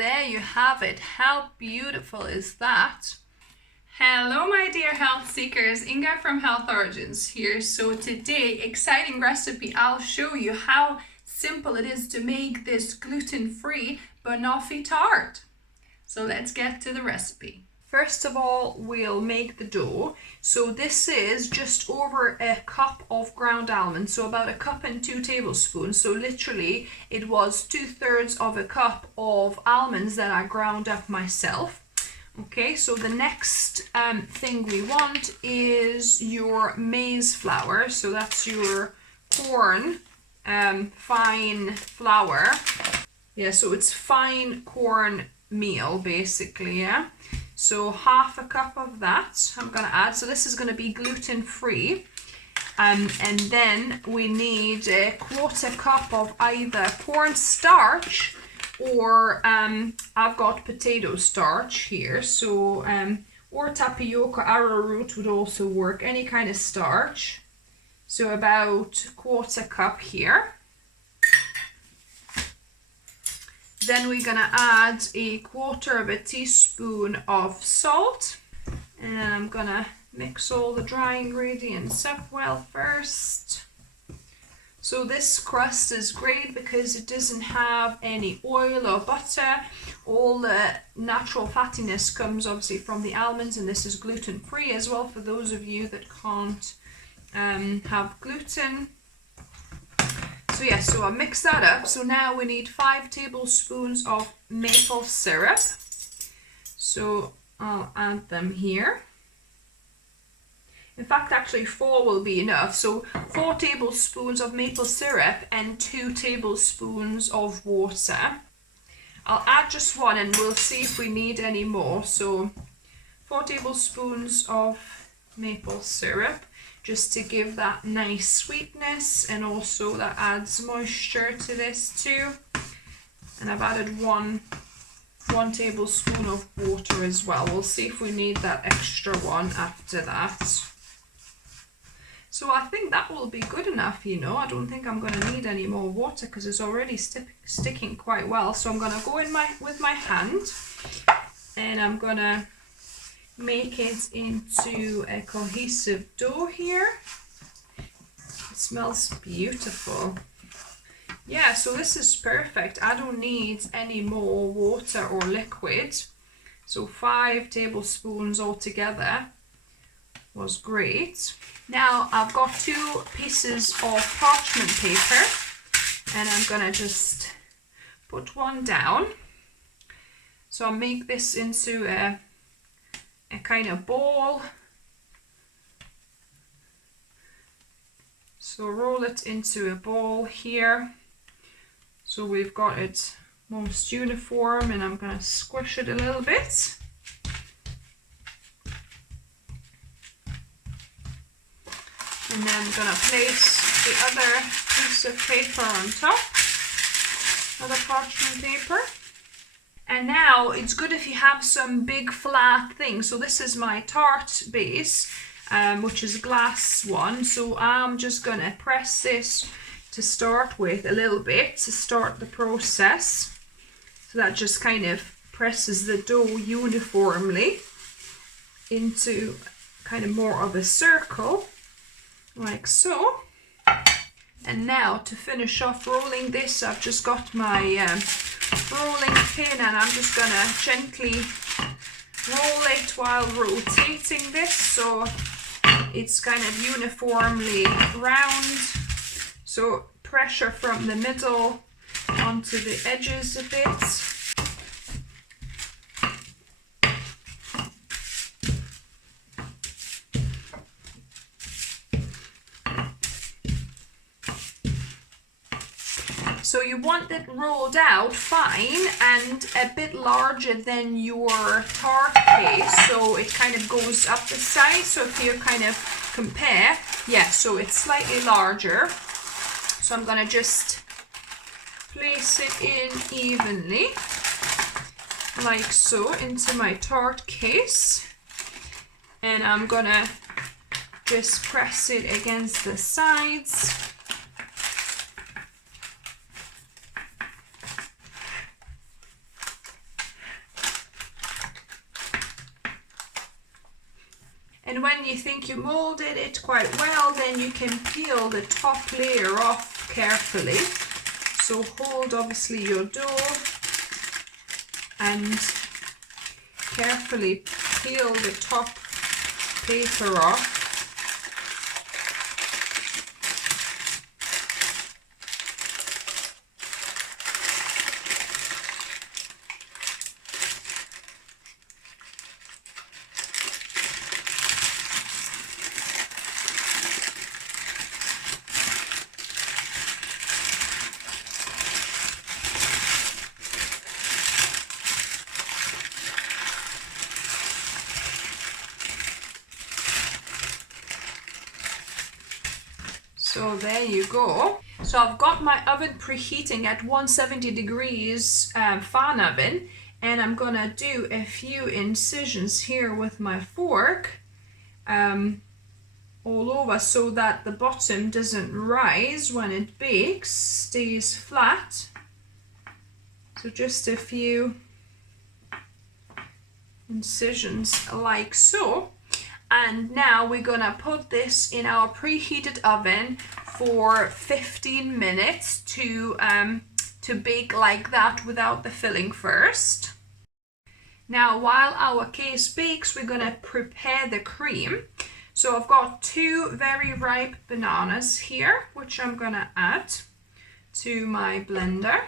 there you have it. How beautiful is that? Hello my dear health seekers, Inga from Health Origins here. So today, exciting recipe. I'll show you how simple it is to make this gluten-free banoffee tart. So let's get to the recipe. First of all, we'll make the dough. So this is just over a cup of ground almonds, so about a cup and 2 tablespoons. So literally it was 2/3 of a cup of almonds that I ground up myself. Okay, so the next thing we want is your maize flour. So that's your corn fine flour. Yeah, so it's fine corn meal basically, yeah. So half a cup of that I'm going to add. So this is going to be gluten free. And then we need a 1/4 cup of either corn starch or I've got potato starch here. So or tapioca, arrowroot would also work, any kind of starch. So about 1/4 cup here. Then we're gonna add a 1/4 teaspoon of salt, and I'm gonna mix all the dry ingredients up well first. So this crust is great because it doesn't have any oil or butter. All the natural fattiness comes obviously from the almonds, and this is gluten free as well for those of you that can't have gluten. So yeah, so I'll mix that up. So now we need 5 tablespoons of maple syrup. So I'll add them here. In fact, actually 4 will be enough. So 4 tablespoons of maple syrup and 2 tablespoons of water. I'll add just 1 and we'll see if we need any more. So 4 tablespoons of maple syrup, just to give that nice sweetness, and also that adds moisture to this too. And I've added one tablespoon of water as well. We'll see if we need that extra one after that. So I think that will be good enough, you know. I don't think I'm going to need any more water because it's already sticking quite well. So I'm going to go in with my hand, and I'm going to make it into a cohesive dough here. It smells beautiful. Yeah, so this is perfect. I don't need any more water or liquid. So 5 tablespoons altogether was great. Now I've got 2 pieces of parchment paper, and I'm gonna just put one down. So I'll make this into a kind of ball. So roll it into a ball here. So we've got it most uniform, and I'm going to squish it a little bit. And then I'm going to place the other piece of paper on top, other parchment paper. And now it's good if you have some big flat things. So this is my tart base, which is a glass one. So I'm just gonna press this to start with a little bit to start the process. So that just kind of presses the dough uniformly into kind of more of a circle, like so. And now to finish off rolling this, I've just got my rolling pin, and I'm just gonna gently roll it while rotating this so it's kind of uniformly round. So pressure from the middle onto the edges a bit. So you want it rolled out fine and a bit larger than your tart base, so it kind of goes up the side. So if you kind of compare, yeah, so it's slightly larger. So I'm gonna just place it in evenly, like so, into my tart case. And I'm gonna just press it against the sides. And when you think you molded it quite well, then you can peel the top layer off carefully. So hold obviously your dough and carefully peel the top paper off. So there you go. So I've got my oven preheating at 170 degrees fan oven, and I'm gonna do a few incisions here with my fork all over so that the bottom doesn't rise when it bakes, stays flat. So just a few incisions like so. And now we're gonna put this in our preheated oven for 15 minutes to bake like that without the filling first. Now while our case bakes, we're gonna prepare the cream. So I've got 2 very ripe bananas here, which I'm gonna add to my blender.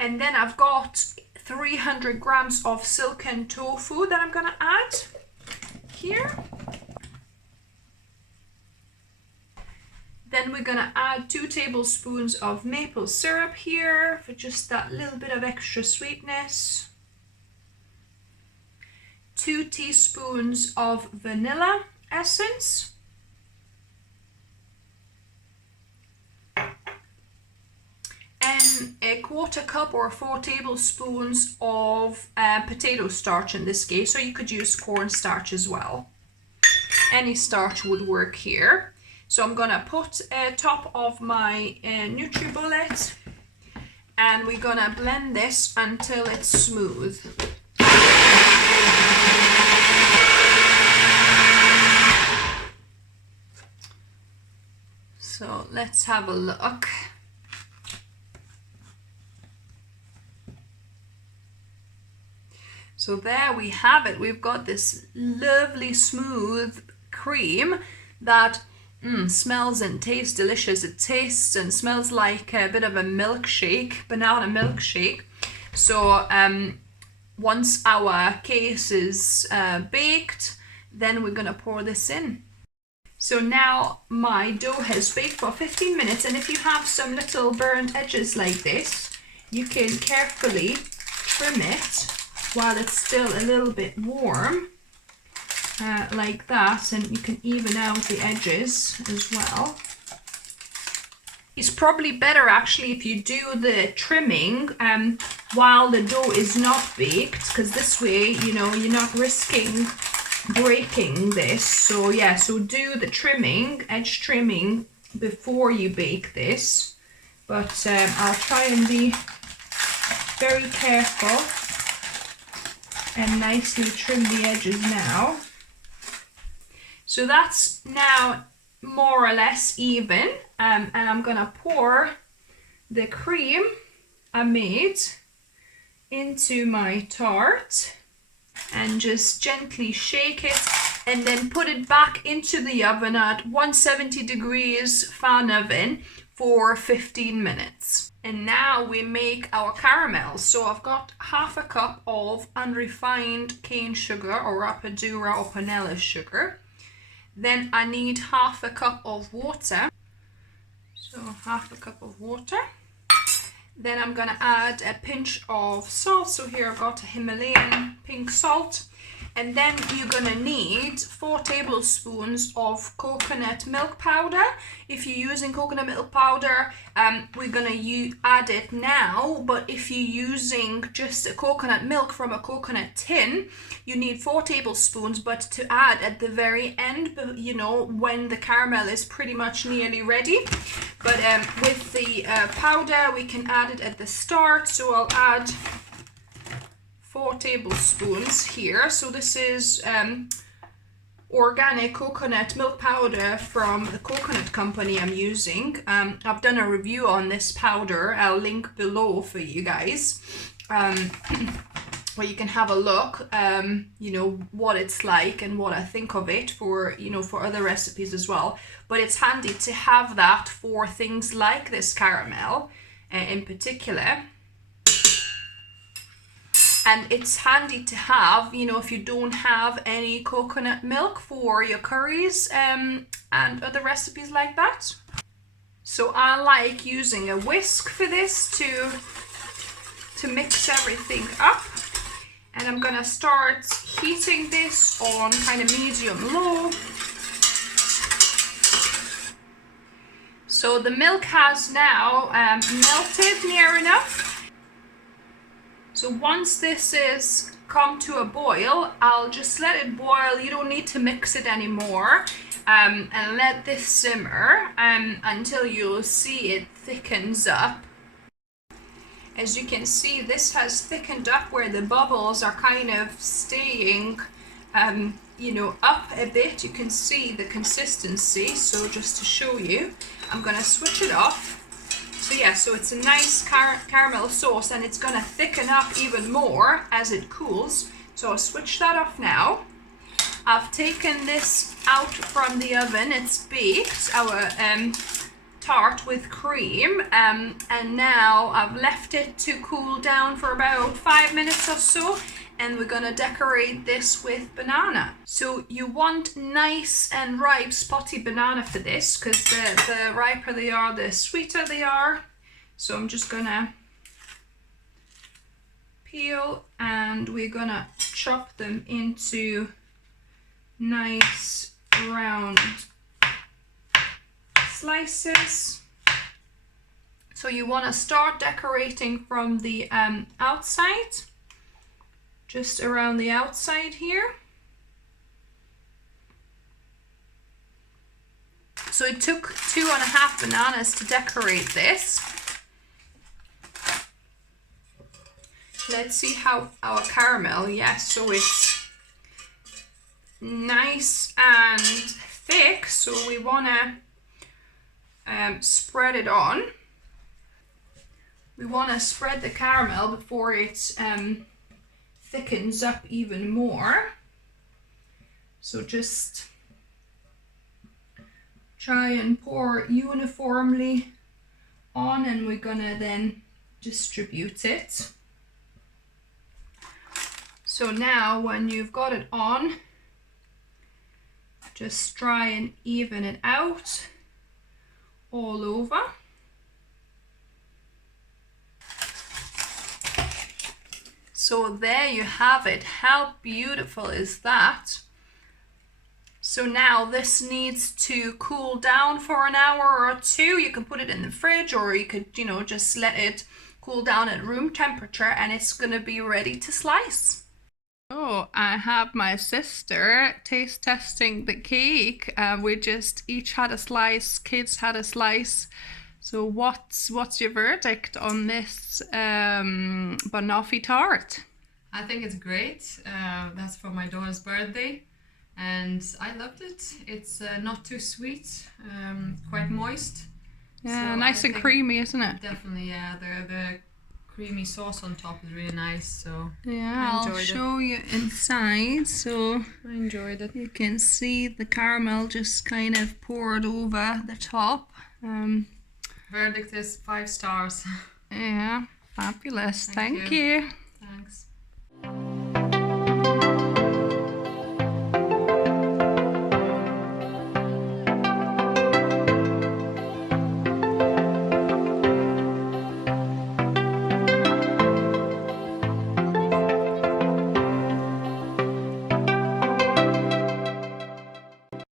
And then I've got 300 grams of silken tofu that I'm gonna add here. Then we're gonna add 2 tablespoons of maple syrup here for just that little bit of extra sweetness. 2 teaspoons of vanilla essence. And a 1/4 cup or 4 tablespoons of potato starch in this case, so you could use cornstarch as well. Any starch would work here. So I'm gonna put top of my NutriBullet, and we're gonna blend this until it's smooth. So let's have a look. So there we have it. We've got this lovely smooth cream that smells and tastes delicious. It tastes and smells like a bit of a milkshake, banana milkshake. So once our case is baked, then we're gonna pour this in. So now my dough has baked for 15 minutes, and if you have some little burnt edges like this, you can carefully trim it while it's still a little bit warm, like that, and you can even out the edges as well. It's probably better actually if you do the trimming while the dough is not baked, because this way, you know, you're not risking breaking this. So yeah, so do the trimming, edge trimming, before you bake this. But I'll try and be very careful and nicely trim the edges now. So that's now more or less even, and I'm gonna pour the cream I made into my tart and just gently shake it, and then put it back into the oven at 170 degrees fan oven for 15 minutes. And now we make our caramel. So I've got 1/2 cup of unrefined cane sugar or rapadura or panela sugar. Then I need 1/2 cup of water. So 1/2 cup of water. Then I'm gonna add a pinch of salt. So here I've got a Himalayan pink salt. And then you're gonna need 4 tablespoons of coconut milk powder. If you're using coconut milk powder, we're gonna add it now. But if you're using just a coconut milk from a coconut tin, you need 4 tablespoons, but to add at the very end, you know, when the caramel is pretty much nearly ready. But with the powder, we can add it at the start. So I'll add 4 tablespoons here. So this is organic coconut milk powder from the coconut company I'm using. I've done a review on this powder. I'll link below for you guys, where you can have a look, you know, what it's like and what I think of it for, you know, for other recipes as well. But it's handy to have that for things like this caramel in particular. And it's handy to have, you know, if you don't have any coconut milk for your curries and other recipes like that. So I like using a whisk for this to mix everything up. And I'm gonna start heating this on kind of medium-low. So the milk has now melted near enough. So once this is come to a boil, I'll just let it boil. You don't need to mix it anymore, and let this simmer until you'll see it thickens up. As you can see, this has thickened up where the bubbles are kind of staying, you know, up a bit. You can see the consistency. So just to show you, I'm gonna switch it off. So yeah, so it's a nice caramel sauce, and it's gonna thicken up even more as it cools. So I'll switch that off now. I've taken this out from the oven. It's baked, our tart with cream, and now I've left it to cool down for about 5 minutes or so, and we're gonna decorate this with banana. So you want nice and ripe spotty banana for this, because the riper they are, the sweeter they are. So I'm just gonna peel, and we're gonna chop them into nice round slices. So you want to start decorating from the outside, just around the outside here. So it took 2.5 bananas to decorate this. Let's see how our caramel, yes, so it's nice and thick, so we want to spread it on. We want to spread the caramel before it thickens up even more. So just try and pour uniformly on, and we're gonna then distribute it. So now when you've got it on, just try and even it out all over. So there you have it. How beautiful is that? So now this needs to cool down for an hour or two. You can put it in the fridge, or you could, you know, just let it cool down at room temperature, and it's gonna be ready to slice. Oh, I have my sister taste testing the cake. We just each had a slice, kids had a slice. So what's your verdict on this banoffee tart? I think it's great. That's for my daughter's birthday, and I loved it. It's not too sweet, quite moist. Yeah, so nice and creamy, isn't it? Definitely, yeah. The creamy sauce on top is really nice. So yeah, I'll show you inside. So I enjoyed it. You can see the caramel just kind of poured over the top. Verdict is 5 stars. Yeah, fabulous. Thank you. Thanks.